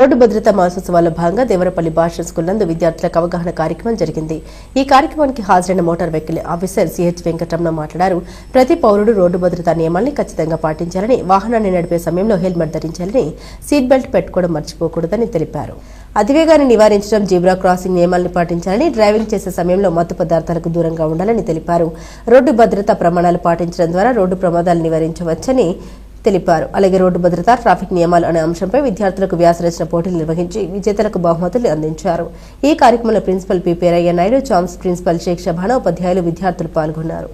Road భద్రతా మాసోత్సవాల్లో భాగంగా దేవరపల్లి భాష స్కూల్ నందు విద్యార్థులకు అవగాహన కార్యక్రమం జరిగింది. ఈ కార్యక్రమానికి హాజరైన motor vehicle officer CH Venkataramana మాట్లాడారు. ప్రతి పౌరుడు రోడ్డు భద్రతా నియమాల్ని ఖచ్చితంగా పాటించాలని, వాహనాన్ని నడిపే సమయంలో హెల్మెట్ ధరించాలని, సీట్ బెల్ట్ పెట్టుకోవడం మర్చిపోకూడదని తెలిపారు. అతివేగాన్ని నివారించడం, జీబ్రా క్రాసింగ్ నియమాలను పాటించాలని, డ్రైవింగ్ చేసే సమయంలో మత్తు పదార్థాలకు దూరంగా ఉండాలని తెలిపారు. రోడ్డు భద్రతా ప్రమాణాలు పాటించడం ద్వారా రోడ్డు ప్రమాదాలు నివారించవచ్చని తెలిపారు. అలాగే రోడ్డు భద్రత, ట్రాఫిక్ నియమాలు అనే అంశంపై విద్యార్థులకు వ్యాసరచన పోటీలు నిర్వహించి విజేతలకు బహుమతులు అందించారు. ఈ కార్యక్రమంలో principal P Perayya Naidu, champs principal Sheikh Shabana, ఉపాధ్యాయులు, విద్యార్థులు పాల్గొన్నారు.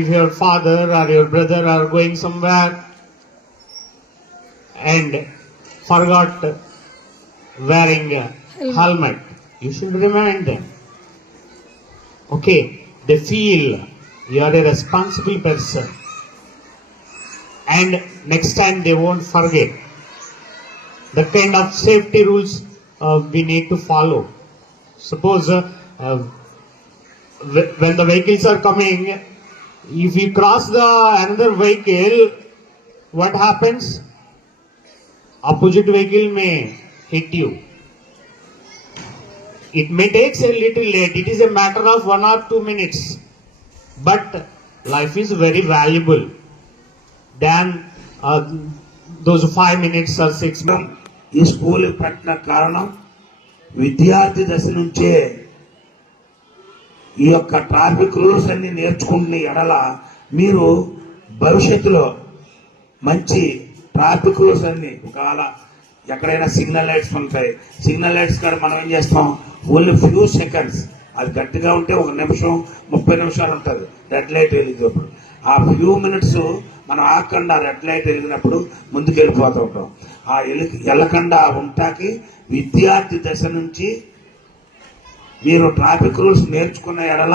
If your father or your brother are going somewhere and forgot wearing a helmet, you should remind them. Okay, they feel you are a responsible person, and next time they won't forget. The kind of safety rules we need to follow. Suppose when the vehicles are coming, if you cross the another vehicle, what happens? Opposite vehicle may hit you. It may take a little late. It is a matter of 1 or 2 minutes. But life is very valuable than those 5 minutes or 6 minutes. ఈ school పెట్టిన కారణం విద్యార్థి దశ నుంచే ఈ యొక్క traffic rules అన్ని నేర్చుకుంటున్న ఎడల మీరు భవిష్యత్తులో మంచి ట్రాఫిక్ రూల్స్ అన్ని ఒకవేళ ఎక్కడైనా సిగ్నల్ లైట్స్ ఉంటాయి, సిగ్నల్ లైట్స్ కాడ మనం ఏం చేస్తాం, ఓన్లీ ఫ్యూ సెకండ్స్, అది గట్టిగా ఉంటే 1 నిమిషం 30 నిమిషాలు ఉంటుంది రెడ్ లైట్ వెలిగినప్పుడు. ఆ ఫ్యూ మినిట్స్ మనం ఆగకుండా రెడ్ లైట్ వెలిగినప్పుడు ముందుకు వెళ్ళిపోతూ ఉంటాం. ఆ వెళ్ళకుండా ఉంటాకి విద్యార్థి దశ నుంచి మీరు ట్రాఫిక్ రూల్స్ నేర్చుకున్న ఎడల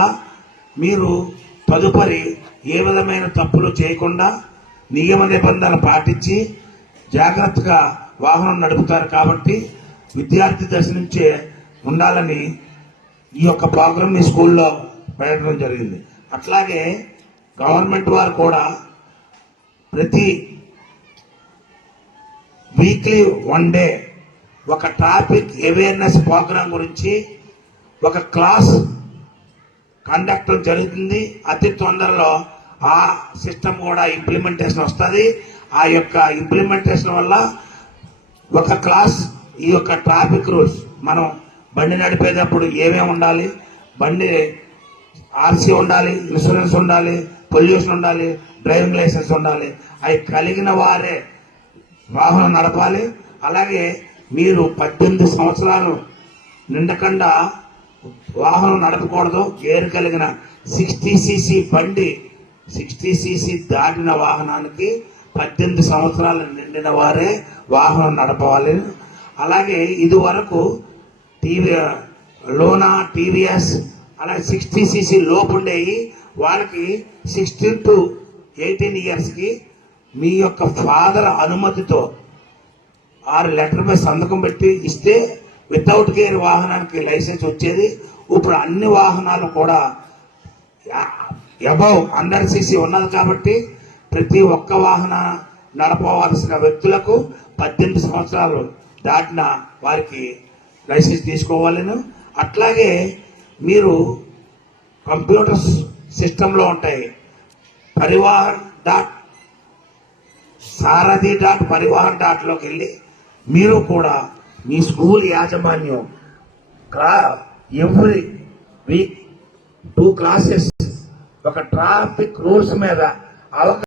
మీరు తదుపరి ఏ విధమైన తప్పులు చేయకుండా నియమ నిబంధనలు పాటించి జాగ్రత్తగా వాహనం నడుపుతారు. కాబట్టి విద్యార్థి దశ నుంచే ఉండాలని ఈ యొక్క ప్రోగ్రామ్ ఈ స్కూల్లో పెట్టడం జరిగింది. అట్లాగే గవర్నమెంట్ వారు కూడా ప్రతి వీక్లీ 1 డే ఒక ట్రాఫిక్ అవేర్నెస్ ప్రోగ్రాం గురించి ఒక క్లాస్ కండక్ట్ జరుగుతుంది. అతి తొందరలో ఆ సిస్టమ్ కూడా ఇంప్లిమెంటేషన్ వస్తుంది. ఆ యొక్క ఇంప్లిమెంటేషన్ వల్ల ఒక క్లాస్ ఈ యొక్క ట్రాఫిక్ రూల్స్, మనం బండి నడిపేటప్పుడు ఏమేమి ఉండాలి, బండి ఆర్సీ ఉండాలి, ఇన్సూరెన్స్ ఉండాలి, పొల్యూషన్ ఉండాలి, డ్రైవింగ్ లైసెన్స్ ఉండాలి. అవి కలిగిన వారే వాహనం నడపాలి. అలాగే మీరు 18 సంవత్సరాలు నిండకుండా వాహనం నడపకూడదు. గేరు కలిగిన 60 cc బండి, 60 cc దాటిన వాహనానికి 18 సంవత్సరాలు నిండిన వారే వాహనం నడపవాలి. అలాగే ఇది వరకు లోనా, టీవీఎస్ అలాగే 60 cc లోపు ఉండేవి వాళ్ళకి 16 to 18 ఇయర్స్కి మీ యొక్క ఫాదర్ అనుమతితో 6 లెటర్ మీద సంతకం పెట్టి ఇస్తే వితౌట్ గేర్ వాహనానికి లైసెన్స్ వచ్చేది. ఇప్పుడు అన్ని వాహనాలు కూడా అబౌవ్ 100 cc ఉన్నది కాబట్టి ప్రతి ఒక్క వాహన నడపవలసిన వ్యక్తులకు 18 సంవత్సరాలు దాటిన వారికి లైసెన్స్ తీసుకోవాలను. అట్లాగే మీరు కంప్యూటర్ సిస్టంలో ఉంటాయి, సారథి.పరివాహన్.లోకి వెళ్ళి మీరు కూడా మీ స్కూల్ యాజమాన్యం ఎవ్రీ వీక్ 2 క్లాసెస్ ఒక ట్రాఫిక్ రూల్స్ మీద